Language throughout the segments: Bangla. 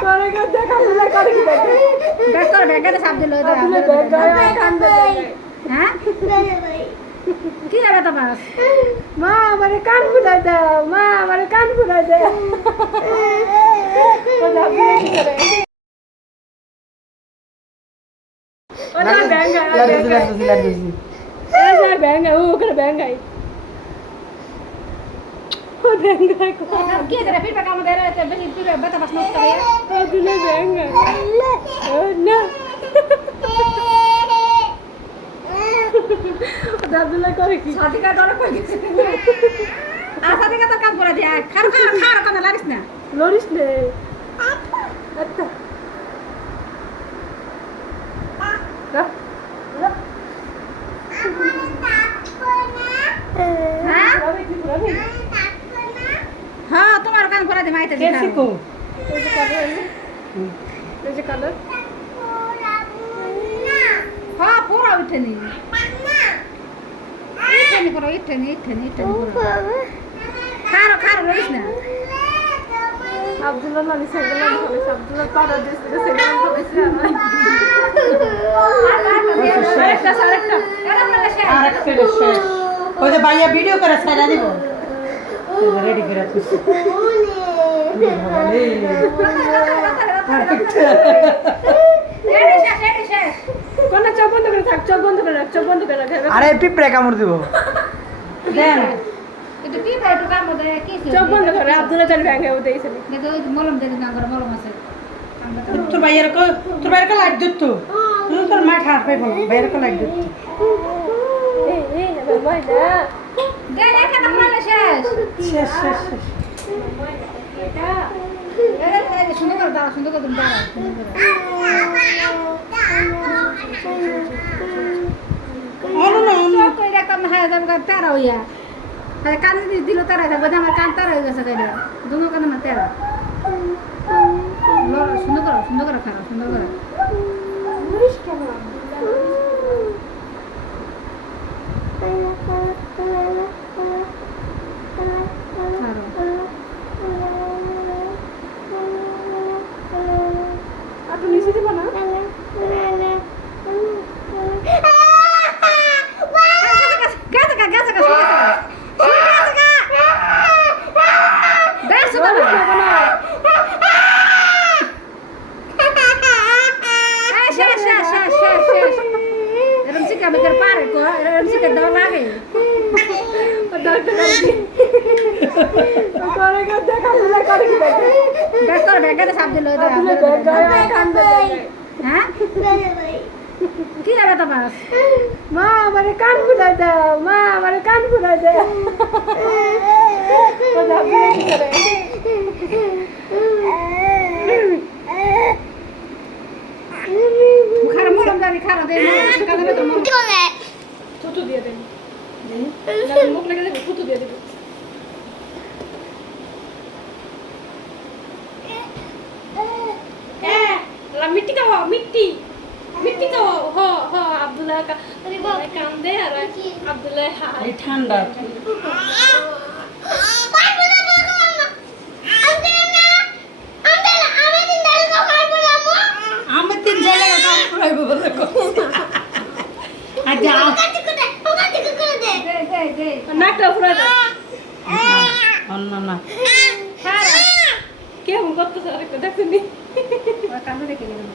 করে কে দেখা দিলে করে কি দেখে ব্যাগ করে ব্যাগটা সাপ দিল আপনি ব্যাগ গায়ে কান্দে হ্যাঁ কি হবে তোমার মা আমারে কান ফুলাই দাও মা আমারে কান ফুলাই দাও ওটা আপনি কি করে ওটা ব্যাঙ্গা ऐसा बैंगा वो कर बैंगा ही वो बैंगा को কি করে ফির টাকা আমাদের বেশি ফির বেটা বাস নষ্ট করে वो दिले बैंगा ओ ना দাদুলা করে কি শাদি কা ডরে কই গেছে আর শাদি কা তো কাম করে দিয়া খার খার খার কোন লারিস না লরিস নে আচ্ছা হ্যাঁ হ্যাঁ তোমার কাম করে দে মাইতে দিও कैसे को कैसे कलर হ্যাঁ পুরো উঠেনি ইঠেনি পুরো খার খার লরিস না আব্দুল্লাহ নালি সেগুলো ভালো আব্দুল্লাহ পাড়া দিছে সেগুলো ভালোছে আরেকটা আরেকটা শেষ ওই যে ভাইয়া ভিডিও করে ছাড়া দিব রেডি করে তুলছি কোন চোখ বন্ধ করে থাক চোখ বন্ধ করে রাখ চোখ বন্ধ করে রাখ আরে পিঁপড়ে কামড় দিব দেন এটা কি ভাই তো কাম করে কি চোখ বন্ধ করে আব্দুল্লাহ জান ব্যাঙ্গে ও দেইছে দেখো মলম দে না করে মলম আছে তোর ভাইয়ের কো লাইট দিত তোর মা খাট পাই বল ভাইয়ের কো লাইট দিত এই ভাই না দে লেখা তো করে শেষ শেষ শেষ শেষ এটা এই সুন্দর করে দাও সুন্দর করে তুমি দাও অনো না চোখ কই রাখতাম হ্যাঁ যাবে তারা হইয়া তাহলে কান দিল তারা যাবে আমার কান তারা হয়ে গেছে তাইলে দুনো কান না তারা সুন্দর করে খারাপ সুন্দর করে মুরিশ কেন আপনি নিচে দিব না কি হবে তোমার মা আমারে কান ফুলাই দাও মা আমারে কান ফুলাই দাও ওটা আপনি কি করে খারাপ মলম দাবি খারাপ দে কানে তো মলম থুতু দিয়ে দেন মুখ লেগে যাবে থুতু দিয়ে দেব मिट्टी का हो मिट्टी का हो अब्दुल्ला का अरे वो काम दे यार अब्दुल्ला हां এই ঠান্ডা আমি তিন জায়গায় কাজ করাইব বলে আচ্ছা দে নাকটা ফুরা দে না না কেমন করতেছ আরেকটা দেখুনি কানে দেখে গেলাম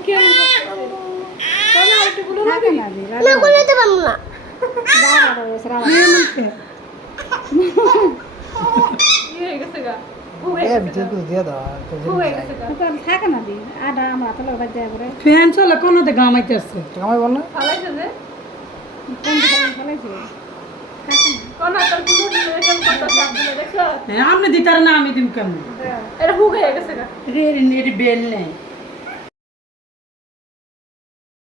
কেমন কেন আরেকটা গুলো লাগে না দি না করতে পারবো না দাঁড়া সরা হয়ে গেছে গা এ ভিডিও তো দিয়ে দাও হয়ে গেছে গা তো থাকে না দি আডা আমরা তো বাজ যায় পরে ফ্যান চলে কোনতে গামাইতেছে কামাই বল না ফালাইছে যে কোন দিকে ফেলেছে কোন আতর গুলো কেমন করতেছ আব্দুল্লাহ দেখছো আপনি দিতার না আমি দিম কেমন এটা হয়ে গেছে গা রে রে বেল নেই